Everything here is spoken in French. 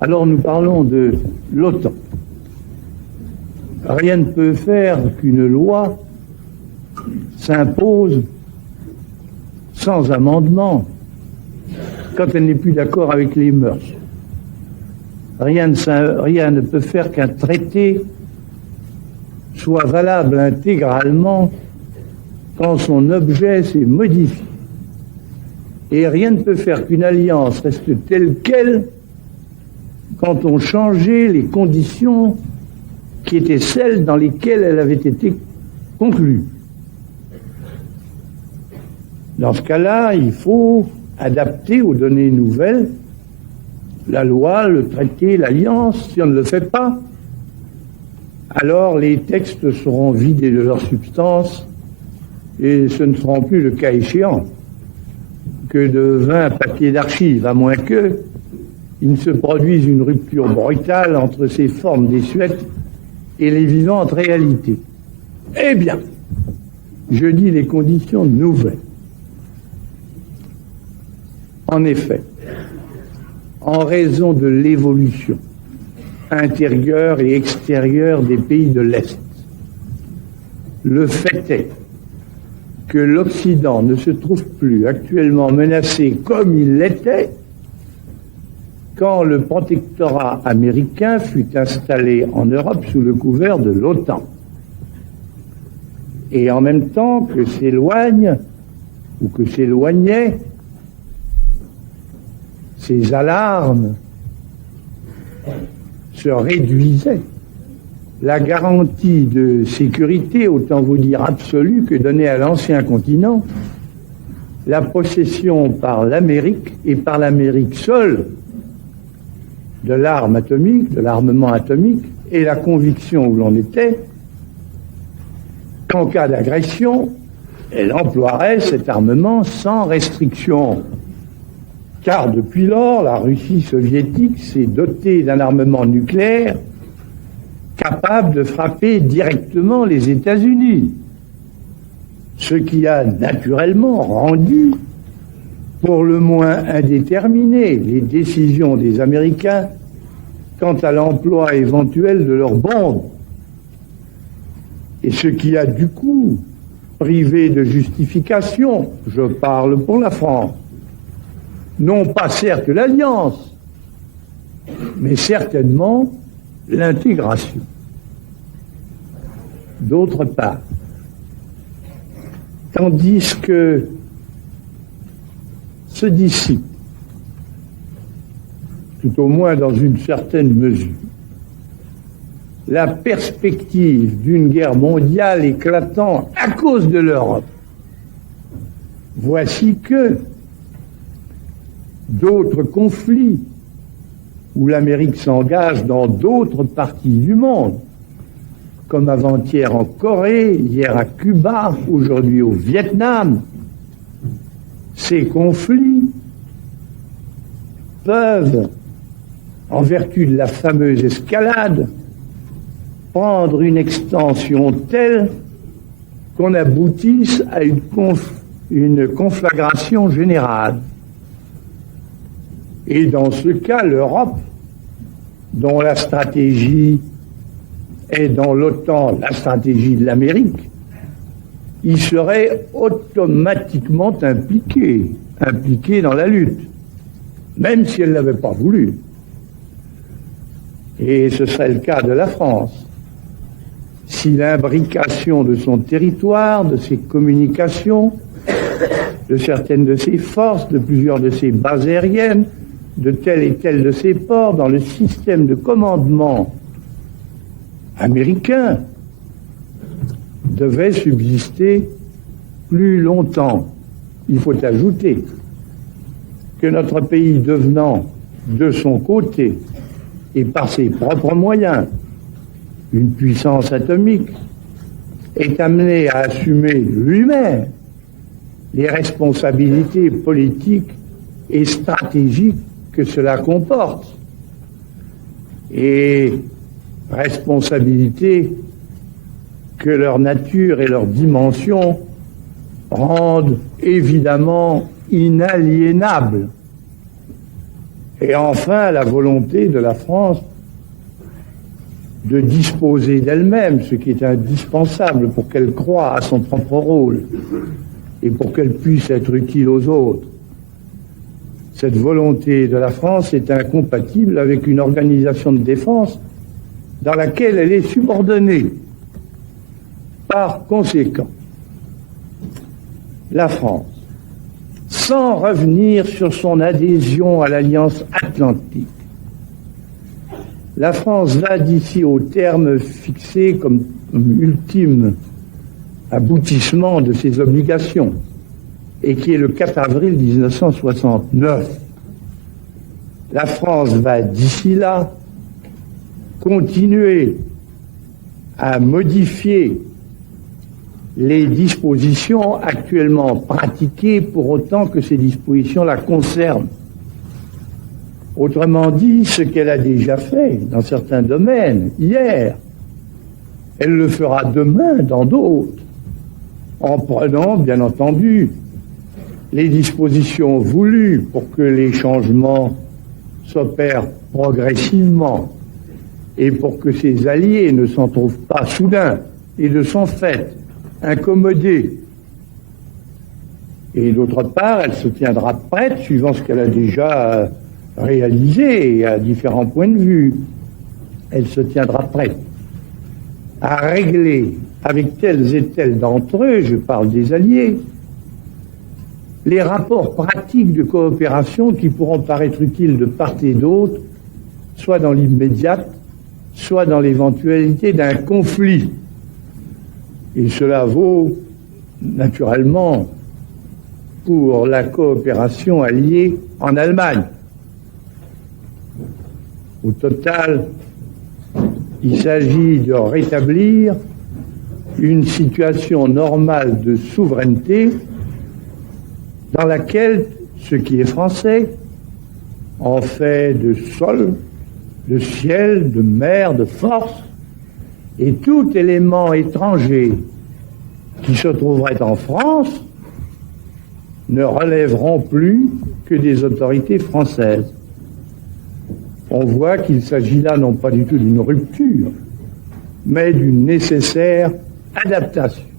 Alors nous parlons de l'OTAN. Rien ne peut faire qu'une loi s'impose sans amendement quand elle n'est plus d'accord avec les mœurs. Rien ne peut faire qu'un traité soit valable intégralement quand son objet s'est modifié. Et rien ne peut faire qu'une alliance reste telle qu'elle quand on changeait les conditions qui étaient celles dans lesquelles elle avait été conclue. Dans ce cas-là, il faut adapter aux données nouvelles la loi, le traité, l'alliance. Si on ne le fait pas, alors les textes seront vidés de leur substance et ce ne seront plus, le cas échéant, que de 20 papiers d'archives, à moins qu'il ne se produise une rupture brutale entre ces formes désuètes et les vivantes réalités. Eh bien, je dis les conditions nouvelles. En effet, en raison de l'évolution intérieure et extérieure des pays de l'Est, le fait est que l'Occident ne se trouve plus actuellement menacé comme il l'était quand le protectorat américain fut installé en Europe sous le couvert de l'OTAN. Et en même temps que s'éloigne, ou que s'éloignait, ces alarmes se réduisaient. La garantie de sécurité, autant vous dire absolue, que donnait à l'ancien continent la possession par l'Amérique, et par l'Amérique seule, de l'arme atomique, de l'armement atomique, et la conviction où l'on était qu'en cas d'agression, elle emploierait cet armement sans restriction. Car depuis lors, la Russie soviétique s'est dotée d'un armement nucléaire capable de frapper directement les États-Unis, ce qui a naturellement rendu pour le moins indéterminé les décisions des Américains quant à l'emploi éventuel de leurs bombes, et ce qui a du coup privé de justification, je parle pour la France, non pas certes l'alliance, mais certainement l'intégration. D'autre part, tandis que se dissipe, tout au moins dans une certaine mesure, la perspective d'une guerre mondiale éclatant à cause de l'Europe, voici que d'autres conflits où l'Amérique s'engage dans d'autres parties du monde, comme avant-hier en Corée, hier à Cuba, aujourd'hui au Vietnam, ces conflits peuvent, en vertu de la fameuse escalade, prendre une extension telle qu'on aboutisse à une conflagration générale. Et dans ce cas, l'Europe, dont la stratégie est dans l'OTAN la stratégie de l'Amérique, y serait automatiquement impliquée dans la lutte, même si elle ne l'avait pas voulu. Et ce serait le cas de la France, si l'imbrication de son territoire, de ses communications, de certaines de ses forces, de plusieurs de ses bases aériennes, de tel et tel de ses ports dans le système de commandement américain devait subsister plus longtemps. Il faut ajouter que notre pays devenant de son côté et par ses propres moyens une puissance atomique est amené à assumer lui-même les responsabilités politiques et stratégiques que cela comporte, et responsabilités que leur nature et leur dimension rendent évidemment inaliénables. Et enfin, la volonté de la France de disposer d'elle-même, ce qui est indispensable pour qu'elle croie à son propre rôle et pour qu'elle puisse être utile aux autres. Cette volonté de la France est incompatible avec une organisation de défense dans laquelle elle est subordonnée. Par conséquent, la France, sans revenir sur son adhésion à l'Alliance atlantique, la France va d'ici au terme fixé comme ultime aboutissement de ses obligations, et qui est le 4 avril 1969. La France va d'ici là continuer à modifier les dispositions actuellement pratiquées pour autant que ces dispositions la concernent. Autrement dit, ce qu'elle a déjà fait dans certains domaines, hier, elle le fera demain dans d'autres, en prenant, bien entendu, les dispositions voulues pour que les changements s'opèrent progressivement et pour que ses alliés ne s'en trouvent pas soudain et de son fait incommodés. Et d'autre part, elle se tiendra prête, suivant ce qu'elle a déjà réalisé à différents points de vue, elle se tiendra prête à régler avec tels et tels d'entre eux, je parle des alliés, les rapports pratiques de coopération qui pourront paraître utiles de part et d'autre, soit dans l'immédiat, soit dans l'éventualité d'un conflit. Et cela vaut naturellement pour la coopération alliée en Allemagne. Au total, il s'agit de rétablir une situation normale de souveraineté dans laquelle ce qui est français en fait de sol, de ciel, de mer, de force, et tout élément étranger qui se trouverait en France ne relèveront plus que des autorités françaises. On voit qu'il s'agit là non pas du tout d'une rupture, mais d'une nécessaire adaptation.